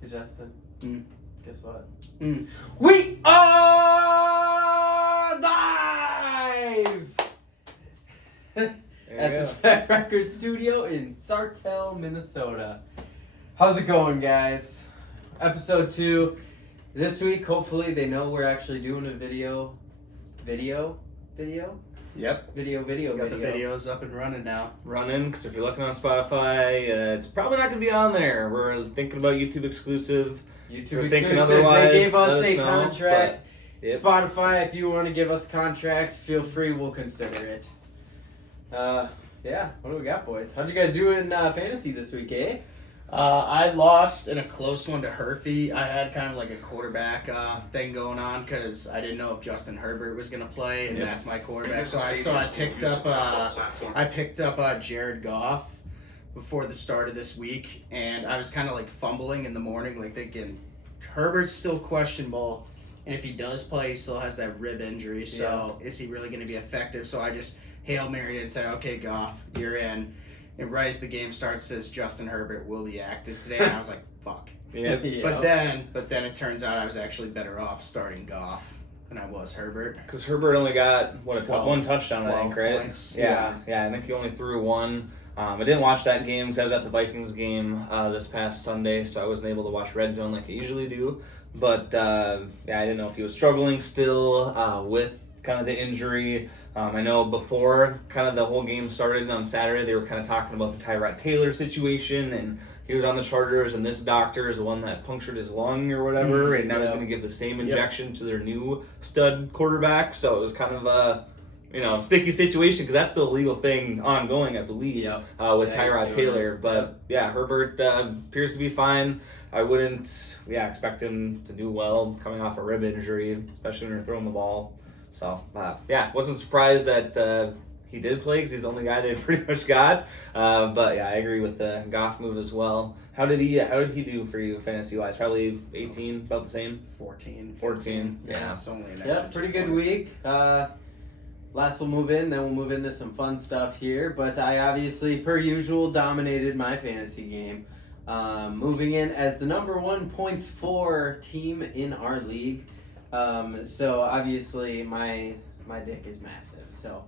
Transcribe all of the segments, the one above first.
Hey, Justin. Guess what? We are live at the Fat Record Studio in Sartell, Minnesota. How's it going, guys? Episode 2. This week, hopefully, they know we're actually doing a video. Yep. Video. Got the videos up and running now. Running, because if you're looking on Spotify, it's probably not going to be on there. We're thinking about YouTube exclusive. YouTube We're thinking exclusive. otherwise, They gave us let us a know, contract. but, yep. Spotify, if you want to give us a contract, feel free. We'll consider it. Yeah. What do we got, boys? How'd you guys do in fantasy this week, eh? I lost in a close one to Herfy. I had kind of like a quarterback thing going on because I didn't know if Justin Herbert was going to play, and that's my quarterback. So I picked up Jared Goff before the start of this week, and I was kind of like fumbling in the morning, like thinking Herbert's still questionable, and if he does play, he still has that rib injury. So is he really going to be effective? So I just Hail Married and said, "Okay, Goff, you're in." And right as the game starts, says Justin Herbert will be active today, and I was like, "Fuck." Yep. But then it turns out I was actually better off starting Goff than I was Herbert. Because Herbert only got, one touchdown, I think, 12 right? points. Yeah, I think he only threw one. I didn't watch that game because I was at the Vikings game this past Sunday, so I wasn't able to watch Red Zone like I usually do. But, I didn't know if he was struggling still with kind of the injury. I know before kind of the whole game started on Saturday, they were kind of talking about the Tyrod Taylor situation, and he was on the Chargers, and this doctor is the one that punctured his lung or whatever, and now he's going to give the same injection to their new stud quarterback. So it was kind of a sticky situation because that's still a legal thing ongoing, I believe, with Tyrod Taylor. But Herbert appears to be fine. I wouldn't expect him to do well coming off a rib injury, especially when you're throwing the ball. So, wasn't surprised that he did play because he's the only guy they pretty much got. But I agree with the Goff move as well. How did he do for you fantasy-wise? Probably 18, about the same? 14. Yeah. It's only an extra Pretty 2 good points. week. Last we'll move in, then we'll move into some fun stuff here. But I obviously, per usual, dominated my fantasy game. Moving in as the number 1 points for team in our league. So obviously my dick is massive. So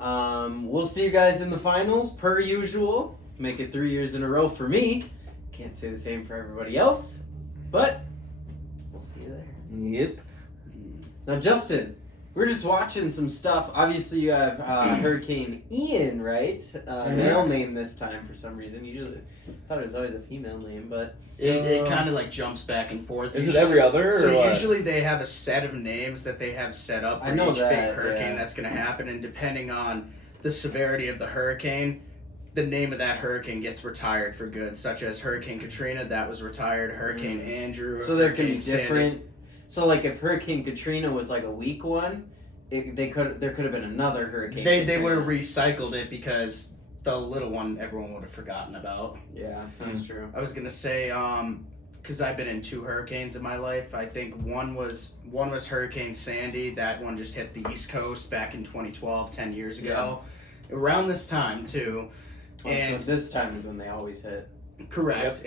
we'll see you guys in the finals per usual. Make it 3 years in a row for me. Can't say the same for everybody else, but we'll see you there. Yep. Now, Justin, we're just watching some stuff. Obviously, you have Hurricane Ian, right? Male name this time for some reason. Usually, I thought it was always a female name, but It kind of like jumps back and forth. Is it every other? So or usually they have a set of names that they have set up for each big hurricane that's going to happen, and depending on the severity of the hurricane, the name of that hurricane gets retired for good, such as Hurricane Katrina, that was retired, Hurricane Andrew. So there can be Sandy. different. So like if Hurricane Katrina was like a weak one, there could have been another hurricane. They would have recycled it because the little one everyone would have forgotten about. Yeah, that's true. I was gonna say, because I've been in 2 hurricanes in my life. I think one was Hurricane Sandy. That one just hit the East Coast back in 2012, 10 years ago. Around this time too. And so this time is when they always hit. Correct.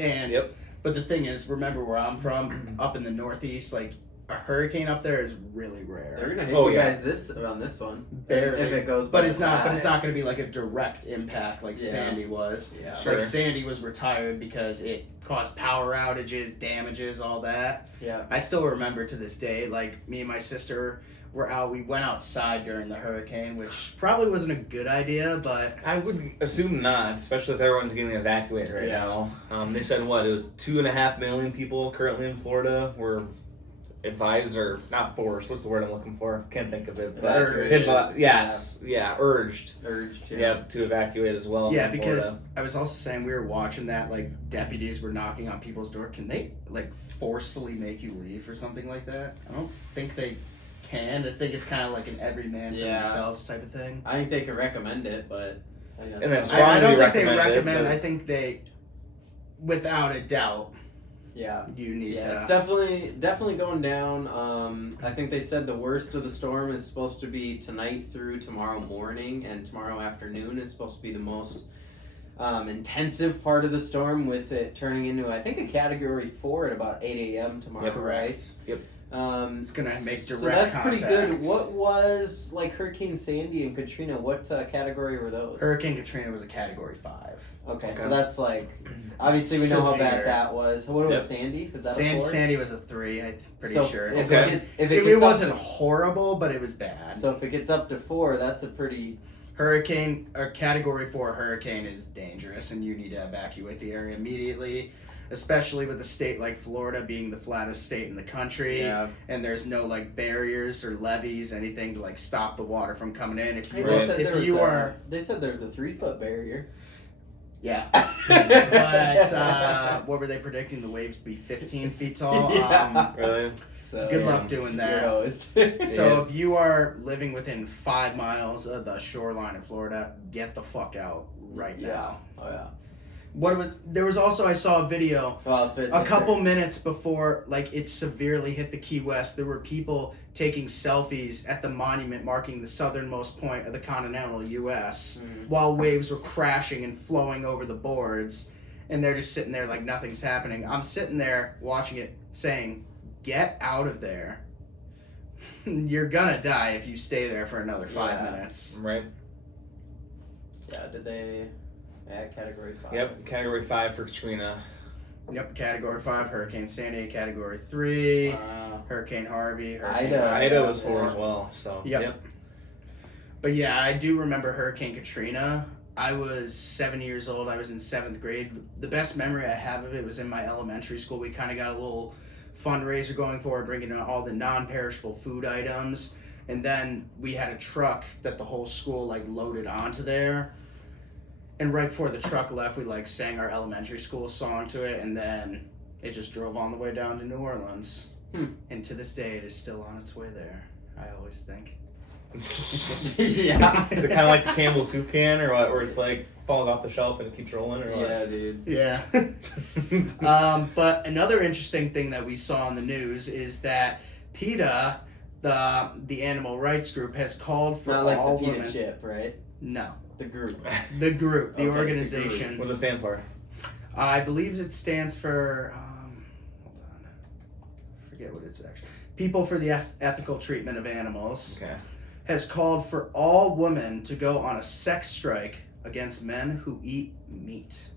But the thing is, remember where I'm from, up in the Northeast, like a hurricane up there is really rare. They're gonna hit you guys on this one. Barely. If it goes. But it's not going to be like a direct impact like Sandy was. Yeah. Like Sandy was retired because it caused power outages, damages, all that. Yeah. I still remember to this day, like me and my sister were out. We went outside during the hurricane, which probably wasn't a good idea, but I would assume not, especially if everyone's getting evacuated right now. They said it was 2.5 million people currently in Florida were advised, or not forced. What's the word I'm looking for? Can't think of it. But urged. Urged. To evacuate as well. Yeah, because I was also saying we were watching that, like deputies were knocking on people's door. Can they like forcefully make you leave or something like that? I don't think they can. I think it's kind of like an every man for themselves type of thing. I think they could recommend it, but I don't think they recommend. I think they, without a doubt. Yeah, you need to. It's definitely going down. I think they said the worst of the storm is supposed to be tonight through tomorrow morning, and tomorrow afternoon is supposed to be the most intensive part of the storm, with it turning into, I think, a Category 4 at about 8 a.m. tomorrow, Yep. right? Yep. It's going to make direct So that's contact. pretty good. What was, like, Hurricane Sandy and Katrina, what category were those? Hurricane Katrina was a Category 5. Okay, Okay. so that's like, obviously we know how Severe. bad that was. What was Sandy? Was that a 4? Sandy was a 3, I'm pretty So sure. If Okay. it gets, if It gets wasn't up horrible, but it was bad. so if it gets up to 4, that's a pretty... Hurricane, or Category 4 hurricane is dangerous, and you need to evacuate the area immediately, especially with a state like Florida being the flattest state in the country, and there's no like barriers or levees, anything to like stop the water from coming in. If you, They said if you are, they said there was a 3-foot barrier. yeah, but what were they predicting? The waves to be 15 feet tall. Yeah. Really? So Good luck doing Your that. host. So if you are living within 5 miles of the shoreline of Florida, get the fuck out right now. Oh yeah. There was also, I saw a video Well, a couple minutes before like it severely hit the Key West. There were people taking selfies at the monument marking the southernmost point of the continental U.S. While waves were crashing and flowing over the boards, and they're just sitting there like nothing's happening. I'm sitting there watching it saying, get out of there. You're gonna die if you stay there for another 5 minutes. Right. Yeah, did they... Yeah, Category 5. Yep. Category 5 for Katrina. Yep, Category 5, Hurricane Sandy, Category 3, Hurricane Harvey, Hurricane Ida was 4 as well, so. Yep. But yeah, I do remember Hurricane Katrina. I was 7 years old. I was in 7th grade. The best memory I have of it was in my elementary school. We kind of got a little fundraiser going for it, bringing in all the non-perishable food items. And then we had a truck that the whole school like loaded onto there. And right before the truck left, we like sang our elementary school song to it, and then it just drove on the way down to New Orleans. And to this day, it is still on its way there, I always think. Yeah. Is it kind of like the Campbell soup can, or what, where it's like falls off the shelf and it keeps rolling, or what? Yeah, dude. Yeah. But another interesting thing that we saw in the news is that PETA, the animal rights group, has called for Not like all the PETA women. chip, right? No, The group. the group, the Okay, the organization. What does it stand for? I believe it stands for. Hold on, forget what it's actually. People for the Ethical Treatment of Animals. Okay. Has called for all women to go on a sex strike against men who eat meat.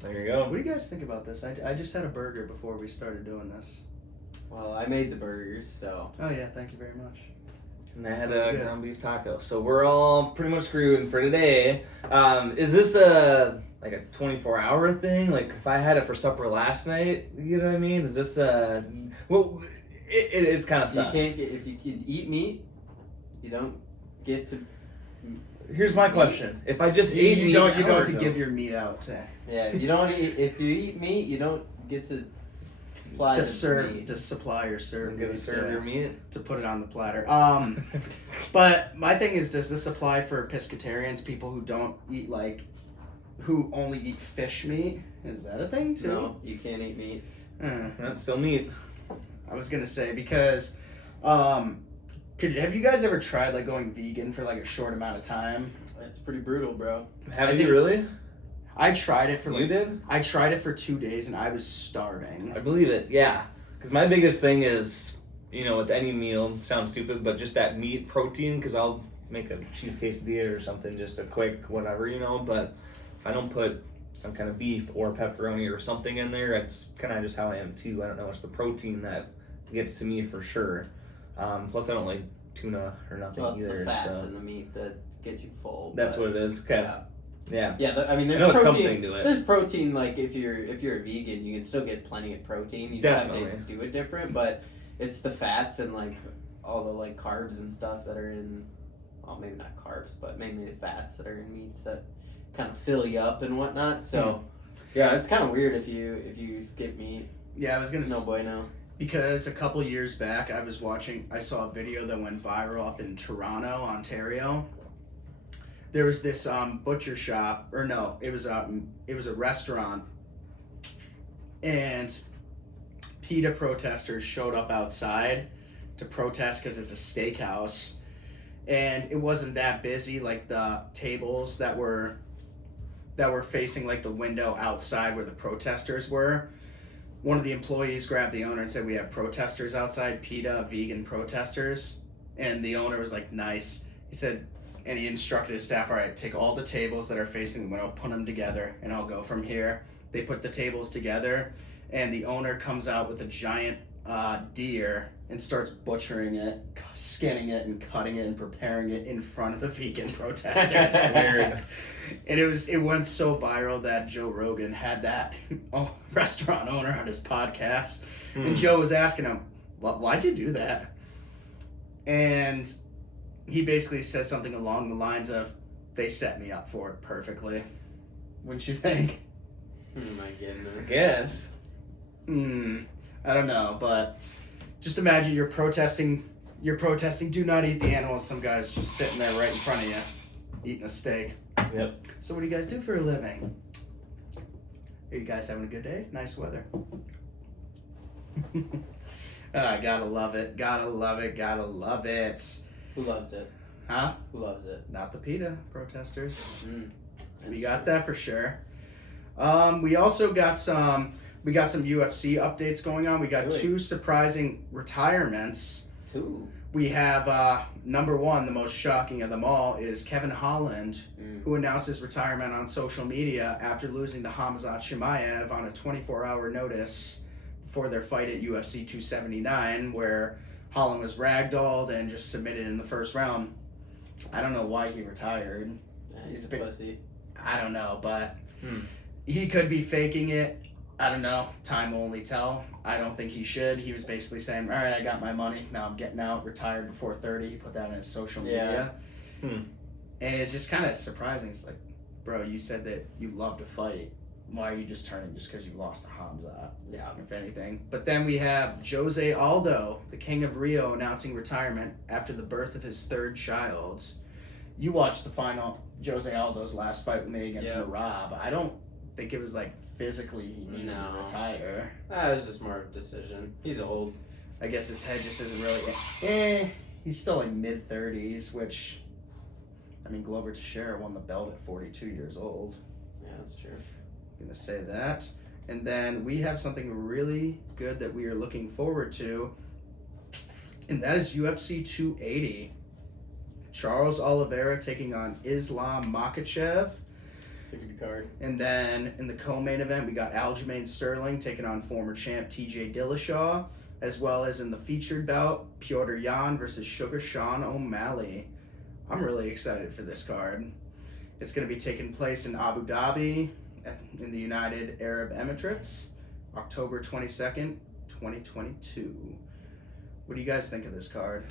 There you go. What do you guys think about this? I just had a burger before we started doing this. Well, I made the burgers, so... Oh yeah, thank you very much. And I had That's a good. ground beef taco. So we're all pretty much screwed for today. Is this a 24-hour thing? Like if I had it for supper last night, you know what I mean? Is this well, it's kind of You sus. can't get... If you can eat meat, you don't get to... Here's my question: if I just ate meat, You don't an hour to ago- give your meat out to Yeah, you don't eat... If you eat meat, you don't get to supply the serve meat. to supply or serve. I'm gonna meat, serve yeah, your meat. to put it on the platter. But my thing is, does this apply for pescatarians, people who don't eat who only eat fish meat? Is that a thing too? No, you can't eat meat. That's still meat. I was gonna say because, have you guys ever tried going vegan for a short amount of time? It's pretty brutal, bro. Have you think- really? I tried it for You did? I tried it for 2 days and I was starving. I believe it. Yeah. Because my biggest thing is, with any meal, sounds stupid, but just that meat protein. Because I'll make a cheese quesadilla or something, just a quick whatever, But if I don't put some kind of beef or pepperoni or something in there, it's kind of just how I am too. I don't know. It's the protein that gets to me for sure. Plus, I don't like tuna or nothing Well, it's either. the fats So in the meat that get you full. that's but- what it is. Okay. Yeah. Yeah. Yeah, I mean, there's I know it's protein. something to it. There's protein. If you're a vegan, you can still get plenty of protein. You just have to Definitely. do it different. But it's the fats and all the carbs and stuff that are in. Well, maybe not carbs, but mainly the fats that are in meats that kind of fill you up and whatnot. So, yeah, it's kind of weird if you skip meat. Yeah, I was gonna It's no bueno. because a couple years back I saw a video that went viral up in Toronto, Ontario. There was this butcher shop, or no, it was a restaurant, and PETA protesters showed up outside to protest because it's a steakhouse, and it wasn't that busy. The tables that were that were facing like the window outside where the protesters were. One of the employees grabbed the owner and said, "We have protesters outside, PETA, vegan protesters." And the owner was like, "Nice." He said, and he instructed his staff, "All right, take all the tables that are facing the window, put them together, and I'll go from here." They put the tables together, and the owner comes out with a giant deer and starts butchering it, skinning it, and cutting it and preparing it in front of the vegan protesters. Weird. And it went so viral that Joe Rogan had that restaurant owner on his podcast. And Joe was asking him, "Why'd you do that?" And he basically says something along the lines of, "They set me up for it perfectly." Wouldn't you think? Oh my goodness. I guess. I don't know, but just imagine you're protesting, do not eat the animals. Some guy's just sitting there right in front of you, eating a steak. Yep. So what do you guys do for a living? Are you guys having a good day? Nice weather. Gotta love it. Gotta love it. Gotta love it. Who loves it? Huh? Who loves it? Not the PETA protesters. That's We got true. that for sure. We also got some UFC updates going on. We got Really? 2 surprising retirements. 2. We have number 1, the most shocking of them all, is Kevin Holland, who announced his retirement on social media after losing to Khamzat Chimaev on a 24-hour notice for their fight at UFC 279, where Holland was ragdolled and just submitted in the first round. I don't know why he retired. Yeah, He's he's a a bit- pussy. I don't know, but he could be faking it. I don't know. Time will only tell. I don't think he should. He was basically saying, "All right, I got my money. Now I'm getting out. Retired before 30." He put that on his social media. And it's just kind of surprising. It's like, bro, you said that you love to fight. Why are you just turning just because you lost to Khamzat, Yeah. if anything? But then we have Jose Aldo, the king of Rio, announcing retirement after the birth of his 3rd child. You watched the final Jose Aldo's last fight with me against Rob. I don't think it was like physically he needed to retire. That was just more of a decision. He's old. I guess his head just isn't really. He's still like mid-30s, which, I mean, Glover Teixeira won the belt at 42 years old. Yeah, that's true. I'm gonna say that. And then we have something really good that we are looking forward to, and that is UFC 280. Charles Oliveira taking on Islam Makhachev. It's a good card. And then in the co-main event, we got Aljamain Sterling taking on former champ TJ Dillashaw, as well as in the featured bout, Piotr Jan versus Sugar Sean O'Malley. I'm really excited for this card. It's going to be taking place in Abu Dhabi, in the United Arab Emirates, October 22nd, 2022. What do you guys think of this card?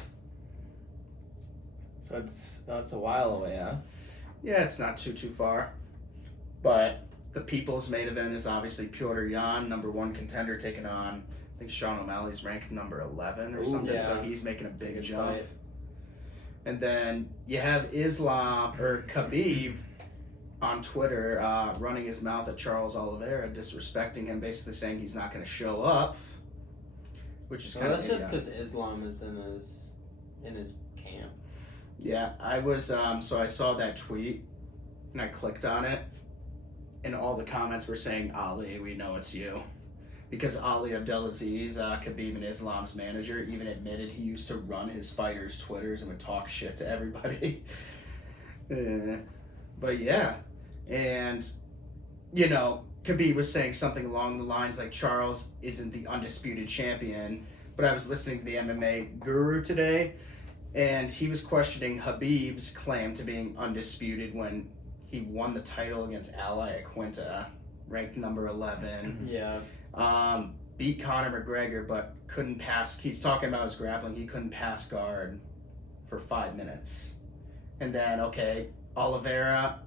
So it's a while away, huh? Yeah, it's not too far. But the people's main event is obviously Piotr Jan, number 1 contender, taking on, I think Sean O'Malley's ranked number 11 or something, yeah. so he's making a big Good jump. fight. And then you have Khabib on Twitter running his mouth at Charles Oliveira, disrespecting him, basically saying he's not going to show up, which is So kind of that's just because Islam is in his camp. Yeah, I was, so I saw that tweet, and I clicked on it, and all the comments were saying, "Ali, we know it's you." Because Ali Abdelaziz, Khabib and Islam's manager, even admitted he used to run his fighters' Twitters and would talk shit to everybody. But yeah, and, you know, Khabib was saying something along the lines like Charles isn't the undisputed champion, but I was listening to the MMA Guru today, and he was questioning Khabib's claim to being undisputed when he won the title against Ally Aquinta, ranked number 11. Yeah. Beat Conor McGregor, but couldn't pass. He's talking about his grappling. He couldn't pass guard for 5 minutes. And then, okay, Oliveira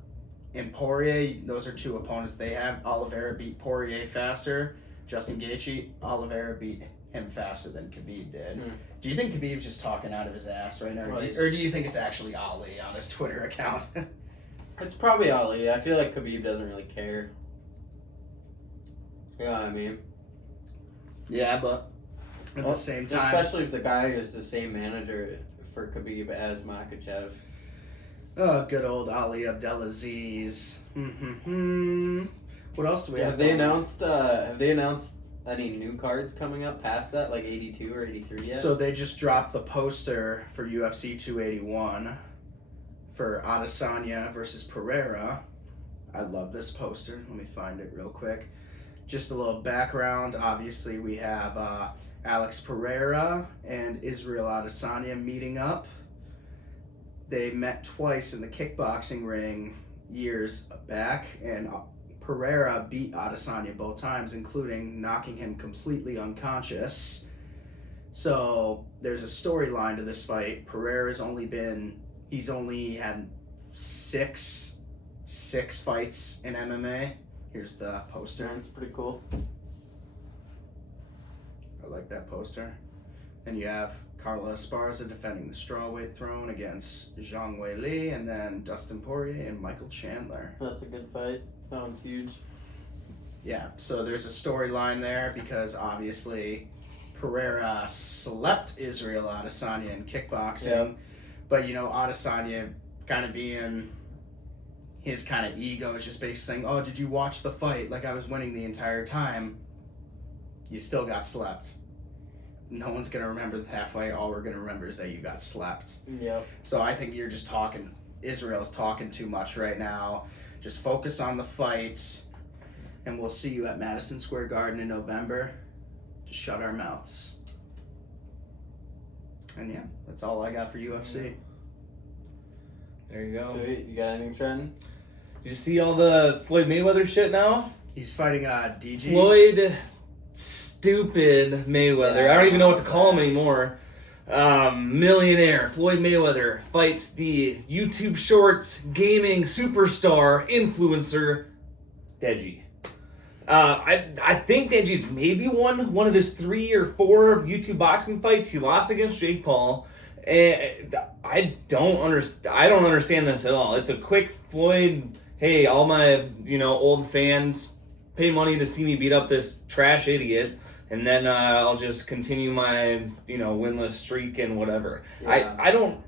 and Poirier, those are 2 opponents they have. Oliveira beat Poirier faster. Justin Gaethje, Oliveira beat him faster than Khabib did. Do you think Khabib's just talking out of his ass right now? Well, Or do you think it's actually Ali on his Twitter account? It's probably Ali. I feel like Khabib doesn't really care. You know what I mean? Yeah, but at the same time... Especially if the guy is the same manager for Khabib as Makhachev. Oh, good old Ali Abdelaziz. What else do we have? Have they announced any new cards coming up past that, like 82 or 83 yet? So they just dropped the poster for UFC 281 for Adesanya versus Pereira. I love this poster. Let me find it real quick. Just a little background. Obviously, we have Alex Pereira and Israel Adesanya meeting up. They met twice in the kickboxing ring years back, and Pereira beat Adesanya both times, including knocking him completely unconscious. So there's a storyline to this fight. He's only had six fights in MMA. Here's the poster. It's pretty cool. I like that poster. Then you have Carla Esparza defending the strawweight throne against Zhang Weili, and then Dustin Poirier and Michael Chandler. That's a good fight. That one's huge. Yeah, so there's a storyline there because obviously Pereira slept Israel Adesanya in kickboxing. Yep. But, Adesanya kind of being his kind of ego is just basically saying, oh, did you watch the fight? Like I was winning the entire time. You still got slept. No one's going to remember that fight. All we're going to remember is that you got slept. Yep. So I think you're just Israel's talking too much right now. Just focus on the fight, and we'll see you at Madison Square Garden in November. Just shut our mouths. And yeah, that's all I got for UFC. There you go. Sweet. You got anything, Trenton? Did you see all the Floyd Mayweather shit now? He's fighting Deji. Floyd stupid Mayweather. I don't even know what to call him anymore. Millionaire Floyd Mayweather fights the YouTube Shorts gaming superstar influencer Deji. I think Deji's maybe won one of his 3 or 4 YouTube boxing fights. He lost against Jake Paul, and I don't understand this at all. It's a quick Floyd. Hey, all my old fans, pay money to see me beat up this trash idiot, and then I'll just continue my winless streak and whatever. Yeah. I don't.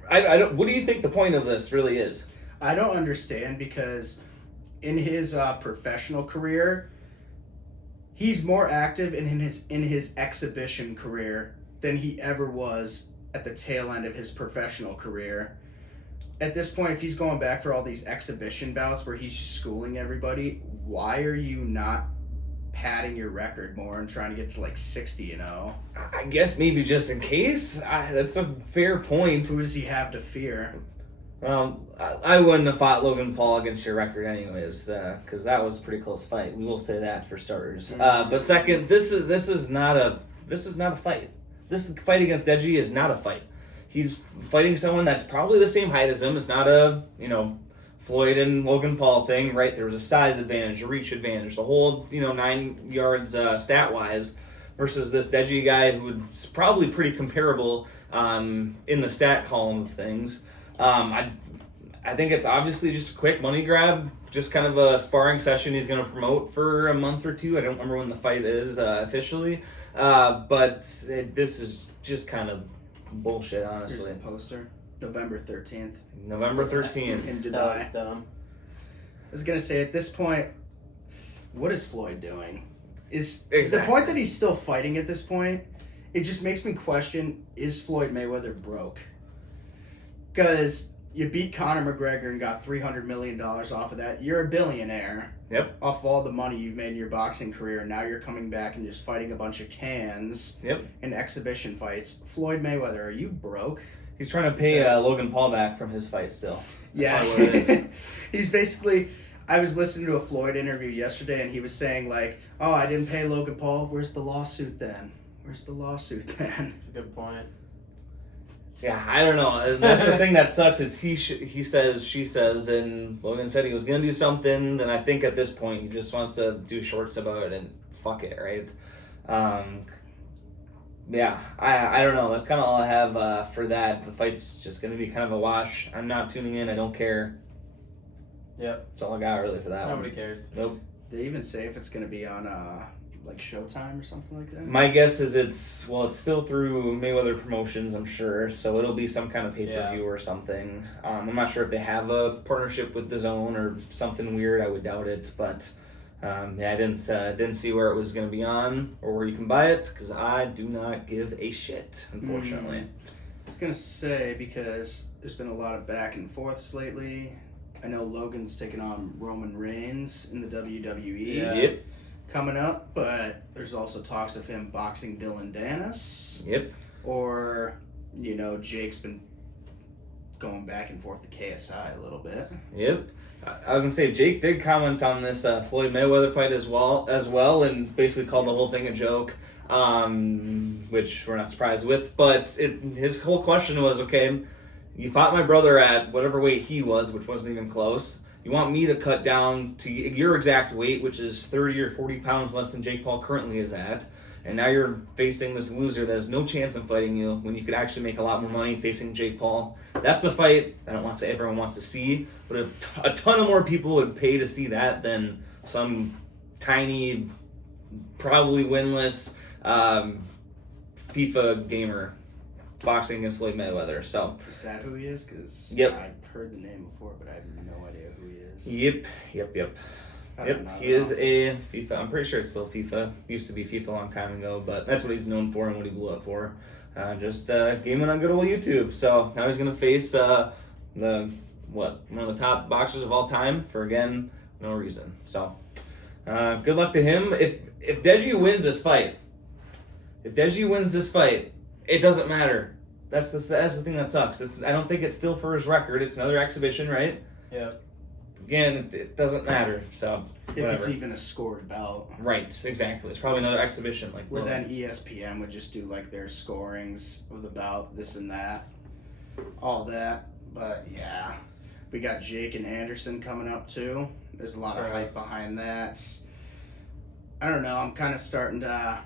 What do you think the point of this really is? I don't understand because in his professional career, he's more active in his exhibition career than he ever was at the tail end of his professional career. At this point, if he's going back for all these exhibition bouts where he's schooling everybody, why are you not padding your record more and trying to get to like 60-0? I guess maybe just in case. That's a fair point. Who does he have to fear? I wouldn't have fought Logan Paul against your record anyways, because that was a pretty close fight. We will say that for starters. But second, this is not a fight. This fight against Deji is not a fight. He's fighting someone that's probably the same height as him. It's not a Floyd and Logan Paul thing, right? There was a size advantage, a reach advantage, the whole 9 yards stat wise, versus this Deji guy who's probably pretty comparable in the stat column of things. I think it's obviously just a quick money grab, just kind of a sparring session he's going to promote for a month or 2. I don't remember when the fight is officially, but this is just kind of bullshit, honestly. Here's the poster. November 13th. November 13th. In Dubai. That was dumb. I was going to say, at this point, what is Floyd doing? Is Exactly. the point that he's still fighting at this point, it just makes me question, is Floyd Mayweather broke? Because you beat Conor McGregor and got $300 million off of that. You're a billionaire. Yep. Off all the money you've made in your boxing career, and now you're coming back and just fighting a bunch of cans in exhibition fights. Floyd Mayweather, are you broke? He's trying to pay Logan Paul back from his fight still. That's probably what it is. He's basically... I was listening to a Floyd interview yesterday, and he was saying, like, oh, I didn't pay Logan Paul. Where's the lawsuit then? That's a good point. Yeah, I don't know. That's the thing that sucks is he says, she says, and Logan said he was going to do something, and I think at this point he just wants to do shorts about it and fuck it, right? Yeah, I don't know. That's kind of all I have for that. The fight's just going to be kind of a wash. I'm not tuning in. I don't care. Yep. That's all I got really for that Nobody one. cares. Nope. They even say if it's going to be on like Showtime or something like that? My guess is it's still through Mayweather Promotions, I'm sure. So it'll be some kind of pay-per-view or something. I'm not sure if they have a partnership with DAZN or something weird. I would doubt it, but I didn't see where it was going to be on or where you can buy it because I do not give a shit, unfortunately. I was gonna say because there's been a lot of back and forths lately. I know Logan's taking on Roman Reigns in the WWE. Yeah. Yep. Coming up, but there's also talks of him boxing Dylan Dennis. Yep. Or, Jake's been going back and forth to KSI a little bit. Yep. I was gonna say Jake did comment on this Floyd Mayweather fight as well, and basically called the whole thing a joke, which we're not surprised with. But his whole question was, okay, you fought my brother at whatever weight he was, which wasn't even close. You want me to cut down to your exact weight, which is 30 or 40 pounds less than Jake Paul currently is at. And now you're facing this loser that has no chance of fighting you when you could actually make a lot more money facing Jake Paul. That's the fight I don't want to say everyone wants to see, but a ton of more people would pay to see that than some tiny, probably winless FIFA gamer boxing against Floyd Mayweather. So is that who he is? Because I've heard the name before, but I have no idea who he is. Yep. He is a FIFA. I'm pretty sure it's still FIFA. Used to be FIFA a long time ago, but that's what he's known for and what he blew up for. Just gaming on good old YouTube. So now he's gonna face one of the top boxers of all time for again no reason. So good luck to him. If Deji wins this fight, it doesn't matter. That's the thing that sucks. I don't think it's still for his record. It's another exhibition, right? Yep. Again, it doesn't matter. So whatever. If it's even a scored bout. Right, exactly. It's probably another exhibition. Where then ESPN would just do like their scorings of the bout, this and that, all that. But yeah, we got Jake and Anderson coming up too. There's a lot of hype behind that. I don't know. I'm kind of starting to.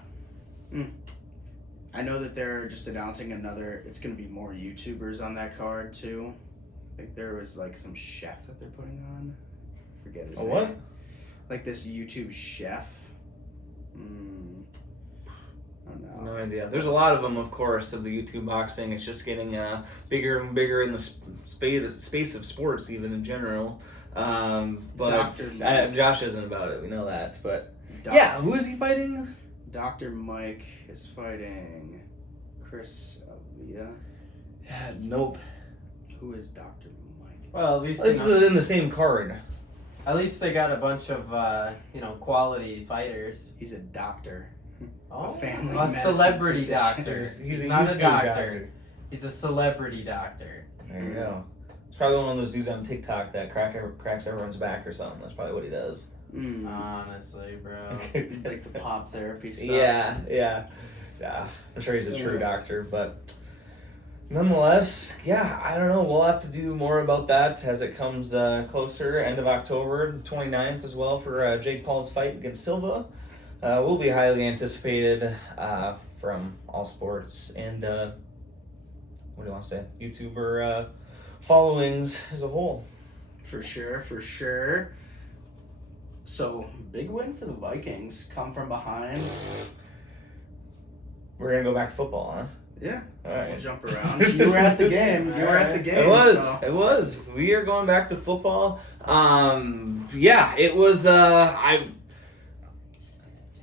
I know that they're just announcing it's going to be more YouTubers on that card too. I think there was like some chef that they're putting on. I forget his name. What? Like this YouTube chef. I don't know. No idea. There's a lot of them, of course, of the YouTube boxing. It's just getting bigger and bigger in the space of sports, even in general. But Josh isn't about it. We know that. But who is he fighting? Dr. Mike is fighting Chris Avia. Yeah, nope. Who is Dr. Mike? Well, at least this is in the same card. At least they got a bunch of quality fighters. He's a doctor. Oh, family a celebrity physician. doctor. He's not a YouTube doctor. He's a celebrity doctor. There you go. It's probably one of those dudes on TikTok that cracks everyone's back or something. That's probably what he does. Honestly, bro. Like the pop therapy stuff. Yeah. I'm sure he's a true doctor, but nonetheless, I don't know. We'll have to do more about that as it comes closer. End of October, 29th as well for Jake Paul's fight against Silva. Will be highly anticipated from all sports and what do you want to say? YouTuber followings as a whole. For sure. So, big win for the Vikings. Come from behind. We're going to go back to football, huh? Yeah. All right. We'll jump around. You were at the game. It was. We are going back to football. It was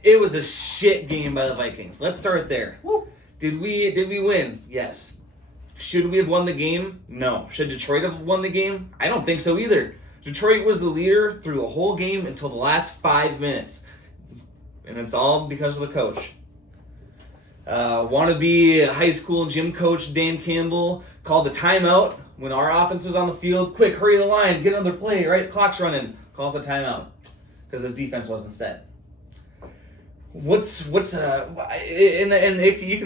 it was a shit game by the Vikings. Let's start there. Woo. Did we win? Yes. Should we have won the game? No. Should Detroit have won the game? I don't think so either. Detroit was the leader through the whole game until the last 5 minutes. And it's all because of the coach. Wannabe high school gym coach Dan Campbell called the timeout when our offense was on the field. Quick, hurry the line, get another play, right? Clock's running. Calls a timeout because his defense wasn't set. You can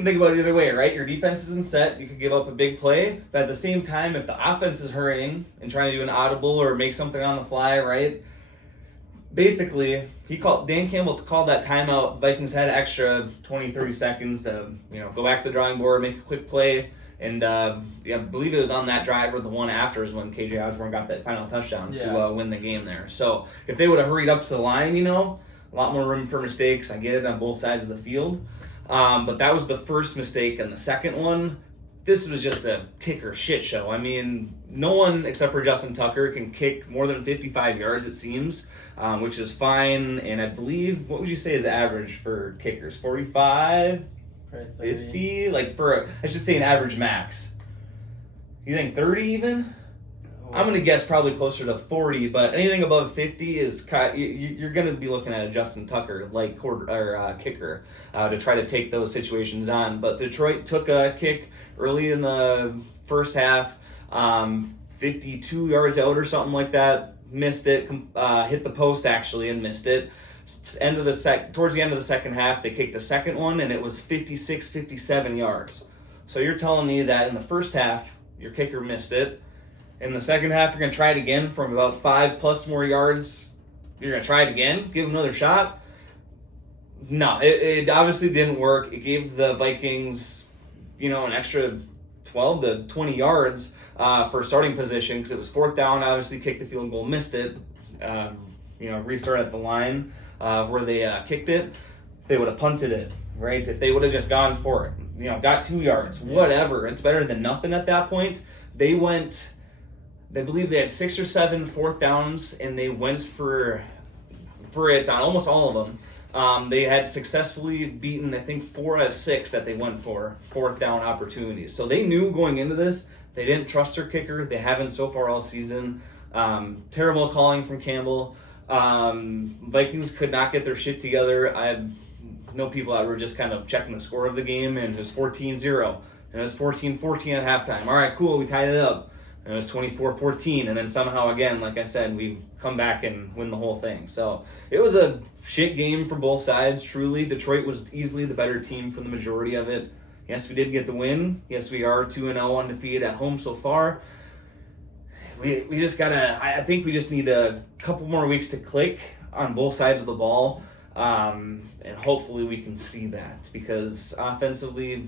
think about it either way, right? Your defense isn't set. You could give up a big play, but at the same time, if the offense is hurrying and trying to do an audible or make something on the fly, right? Basically, Dan Campbell called that timeout. Vikings had extra 20, 30 seconds to go back to the drawing board, make a quick play, and I believe it was on that drive or the one after is when KJ Osborne got that final touchdown to win the game there. So if they would have hurried up to the line, A lot more room for mistakes. I get it on both sides of the field. But that was the first mistake. And the second one, this was just a kicker shit show. I mean, no one except for Justin Tucker can kick more than 55 yards, it seems, which is fine. And I believe, what would you say is average for kickers? 45? 50? Like I should say an average max. You think 30 even? I'm going to guess probably closer to 40, but anything above 50 is you're going to be looking at a Justin Tucker like kicker to try to take those situations on. But Detroit took a kick early in the first half, 52 yards out or something like that. Missed it, hit the post actually and missed it. Towards the end of the second half, they kicked the second one and it was 56, 57 yards. So you're telling me that in the first half your kicker missed it. In the second half, you're going to try it again from about 5+ more yards. You're going to try it again? Give him another shot? No, it obviously didn't work. It gave the Vikings, an extra 12 to 20 yards for starting position because it was fourth down. Obviously, kicked the field goal, missed it. Restart at the line where they kicked it. They would have punted it, right? If they would have just gone for it, got 2 yards, whatever. It's better than nothing at that point. They believe they had 6 or 7 fourth downs, and they went for it on almost all of them. They had successfully beaten, I think, 4 out of 6 that they went for fourth down opportunities. So they knew going into this, they didn't trust their kicker. They haven't so far all season. Terrible calling from Campbell. Vikings could not get their shit together. I know people that were just kind of checking the score of the game, and it was 14-0. And it was 14-14 at halftime. All right, cool, we tied it up. And it was 24-14, and then somehow, again, like I said, we come back and win the whole thing. So it was a shit game for both sides, truly. Detroit was easily the better team for the majority of it. Yes, we did get the win. Yes, we are 2-0 undefeated at home so far. We just gotta, I think we just need a couple more weeks to click on both sides of the ball, and hopefully we can see that, because offensively,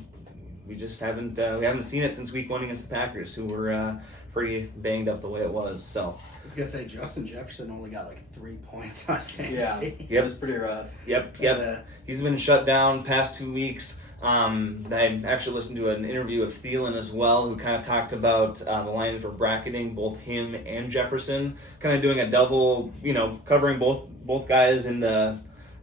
we just haven't seen it since week 1 against the Packers, who were pretty banged up the way it was. So I was gonna say Justin Jefferson only got like 3 points on fantasy. Yeah, it was pretty rough. Yep. He's been shut down past 2 weeks. I actually listened to an interview with Thielen as well, who kind of talked about the Lions were bracketing both him and Jefferson, kind of doing a double, covering both guys in the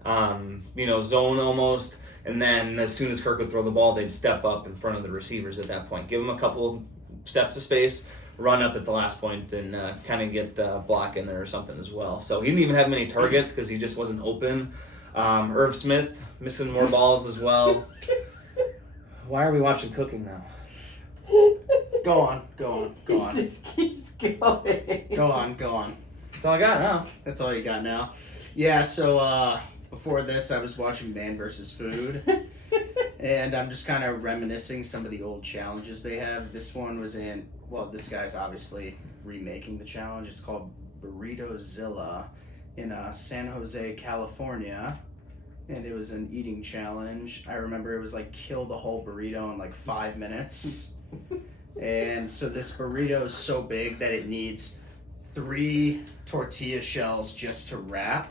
zone almost. And then as soon as Kirk would throw the ball, they'd step up in front of the receivers at that point. Give them a couple steps of space, run up at the last point, and kind of get a block in there or something as well. So he didn't even have many targets because he just wasn't open. Irv Smith missing more balls as well. Why are we watching cooking now? Go on. He just keeps going. Go on. That's all I got now. That's all you got now? Yeah, so before this, I was watching Man vs. Food, and I'm just kind of reminiscing some of the old challenges they have. This one was this guy's obviously remaking the challenge. It's called Burritozilla in San Jose, California, and it was an eating challenge. I remember it was like kill the whole burrito in like 5 minutes, and so this burrito is so big that it needs 3 tortilla shells just to wrap.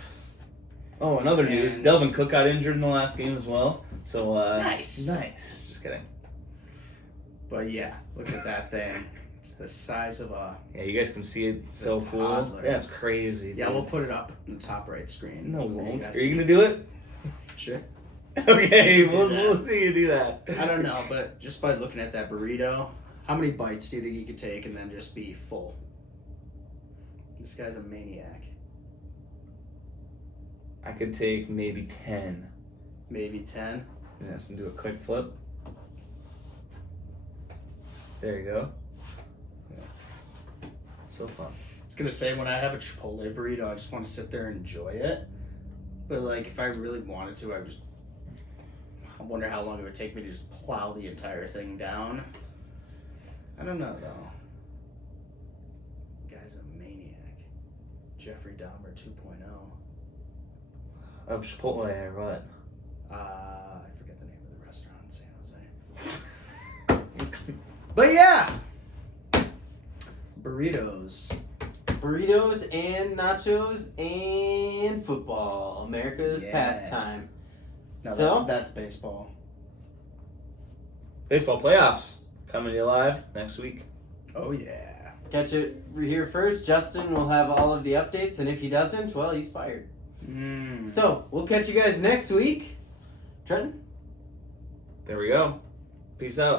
Oh, another news. Delvin Cook got injured in the last game as well. So, Nice. Just kidding. But yeah, look at that thing. It's the size of a... Yeah, you guys can see it. It's so cool. toddler. Yeah, it's crazy. Yeah, dude. we'll put it up in the top right screen. No, we for won't. guys Are you going to do it? Sure. Okay, Do we'll see you do that. I don't know, but just by looking at that burrito, how many bites do you think you could take and then just be full? This guy's a maniac. I could take maybe 10. Maybe 10? Yes, and do a quick flip. There you go. Yeah. So fun. I was going to say, when I have a Chipotle burrito, I just want to sit there and enjoy it. But, like, if I really wanted to, I wonder how long it would take me to just plow the entire thing down. I don't know, though. The guy's a maniac. Jeffrey Dahmer 2.0. Of Chipotle or what? I forget the name of the restaurant in San Jose. But yeah! Burritos. burritos and nachos and football. America's pastime. No, So? that's baseball. Baseball playoffs coming to you live next week. Oh yeah. Catch it here first. Justin will have all of the updates, and if he doesn't, well, he's fired. So, we'll catch you guys next week. Trenton? There we go. Peace out.